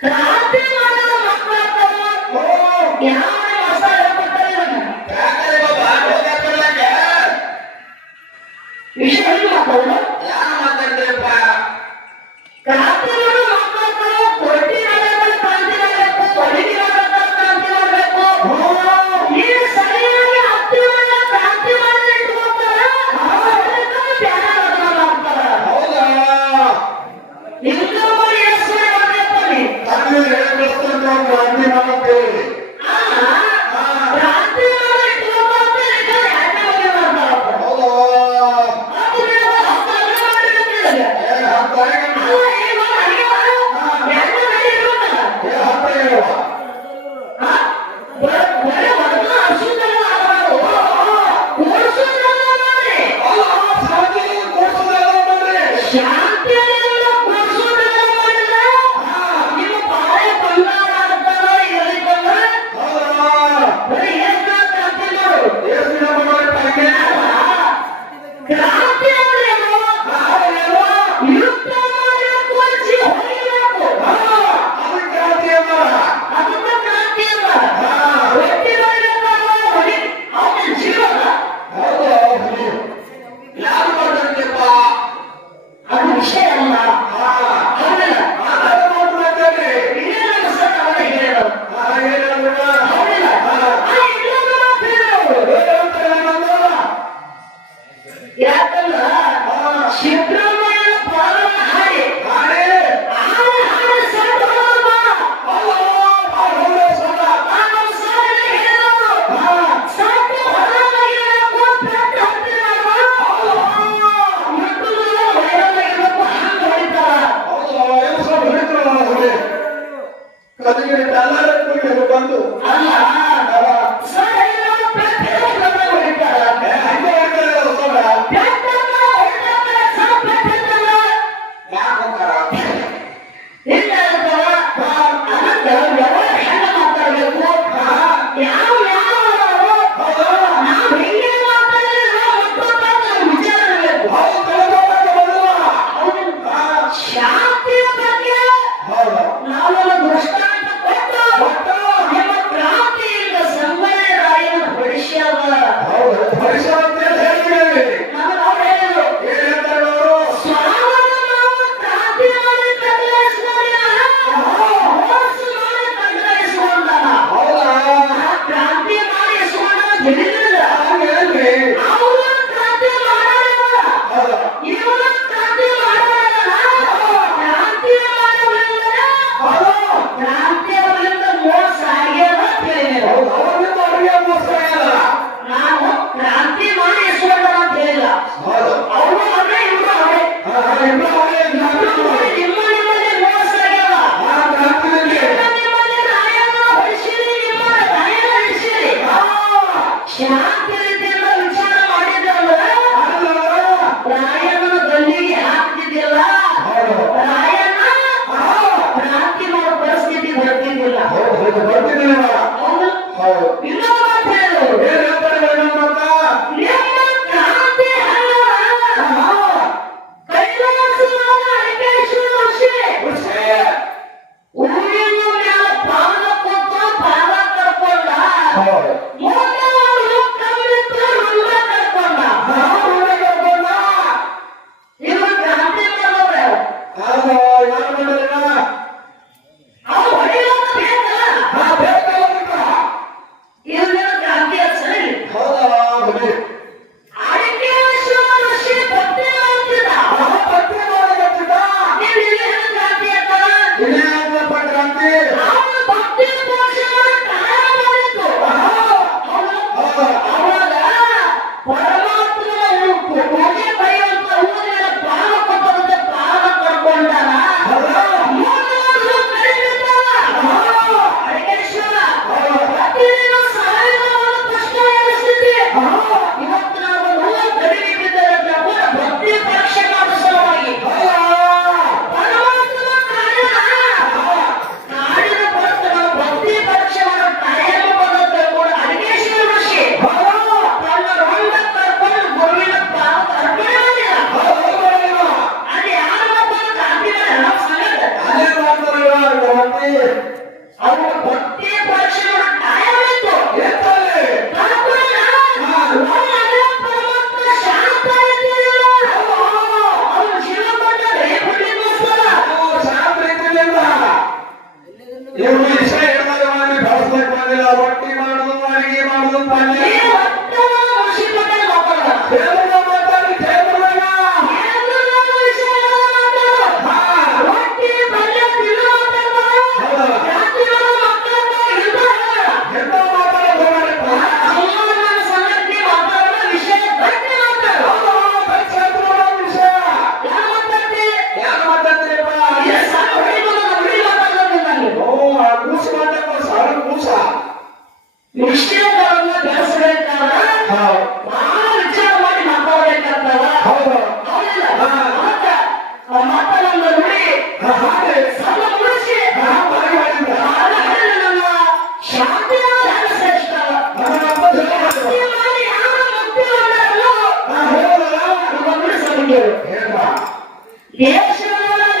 ಕ್ರಾಂತಿ ಮಾಡಿದ ಮಕ್ಕಳು ಯಾವ ಹೊಸ ವಿಷಯ ಮಕ್ಕಳು ಯಾರು ಮಾತಾಡ್ತೀರಪ್ಪ? ಕ್ರಾಂತಿ ಮಾಡೋ ಮಕ್ಕಳು ಕೊಟ್ಟಿ ಕ್ರಾಂತಿ ಮಾಡಬೇಕು, ಕೊಡುಗೆ ಕ್ರಾಂತಿ ಮಾಡಬೇಕು. ನೀವು ಸರಿಯಾಗಿ ಹತ್ತಿ ಕ್ರಾಂತಿ ಮಾಡಿ ಇಟ್ಕೊಳ್ತಾರ ಬ್ಯಾರ ಮಾಡ್ತಾರ. ಹೌದಾ? ನಿಮ್ಗೂ ಎಷ್ಟು ಮಾಡ್ಬೇಕು ಕ್ರಾಂತಿ ಮಾಡಬೇಕು. ಕ್ರಾಂತಿ ಮಾಡಿ ಇಟ್ಕೊಳ್ತಾರೆ ಯಾಕೆ ಮಾಡ್ತಾರಪ್ಪ. ಬಂದು ಯಾರು ಅವ್ರ ಭಕ್ತಿ ಪರೀಕ್ಷೆಗಳು ಕಾಯಂ ಇತ್ತು. ಎತ್ತಲ್ಲಿ ತಾತ್ಪರ್ಯ ಹಾ. ಒಳಗೆ ಪರಮಾತ್ಮ ಶಾಂತ ಇದ್ದಿಲ್ಲ. ಅವ್ರು ಜೀವ ಕೊಟ್ಟರೆ ಬಿಡ್ಲಿಕ್ಕೋಸ್ಕರ. ಶಾಂತ ರೀತಿಯಿಂದ ಇವರು ವಿಷಯ ಹೇಳಿದಾಗ ಮಾಡಿ ಬಳಸ್ಲಕ್ ಬಂದಿಲ್ಲ. ರೊಟ್ಟಿ ಮಾಡುದು, ಅಡಿಗೆ ಮಾಡುದು, ಪಲ್ಯ ಈ ಒತ್ತಡ ಮುಗಿಸಿಕೊಂಡೇ ಮಕ್ಕಳು. ಕೇಂದ್ರದ ಮಾತಾಡಿ ಕೇಂದ್ರದಾಗ ಕೇಂದ್ರದಾಗ ವಿಷಯಗಳನ್ನ ಮಾತಾಡು. ಹಾ. ರೊಟ್ಟಿ ಪಲ್ಯ ತಿನ್ನೋ ಮಾತಾಡ್ತಾರೆ. ಹೌದಾ? ಜಾತಿಗಳ ಮಕ್ಕಳನ್ನ ಇರ್ತಾರೆ. ಎಂತ ಮಾತಾಡೋದು ಹೋಗ್ಬೇಡಪ್ಪ. ಸಮಾಧಾನ ಸಂಗತಿ ಮಾತಾಡೋ ವಿಷಯ ಗಟ್ಟಿ ಮಾತಾಡು. ವಿಷಯ ಯಾರು ಮಾತಾಡ್ತಿ? ಯಾರು ಮಾತಾಡ್ತೀರಪ್ಪ? ಈ ಸಣ್ಣ ಹುಡುಗನ ಹುಡುಗಿ ಮಾತಾಡೋದಿಲ್ಲ ನೀವು. ಕೂಸು ಮಾತಾಡ್ತಾರೆ, ಸಾವಿರ ಕೂಸ. ವಿಷಯಗಳನ್ನ ಬೆಳೆಸಬೇಕಾದ ಬಹಳ ವಿಚಾರ ಮಾಡಿ ಮಾತಾಡಬೇಕಾಗ್ತದ. ಹೌದು. ಹೌದಿಲ್ಲ? ಹಾ. ಮತ್ತ ಆ ಮಾತನ್ನ ನುಡಿ ಹಾಗೆ ಸಣ್ಣ ಮುಗಿಸಿ ಬಾರಿ ಮಾಡಿದ. ನನ್ನ ಶಾಂತಿಯ ಧ್ಯಾನ ಶ್ರೇಷ್ಠ. ನನ್ನ ಅಪ್ಪ ಜನ ಮಾಡಿದ. ಈ ಮಾಡಿ ಯಾರು ಮುಕ್ತಿ ಹೊಂದಾರಲ್ಲೋ ಹೇಳಲ್ಲ ಇವ ನುಡಿಸಬೇಕು. ಹೇಳ್ಬ. ದೇಶದೊಳಗ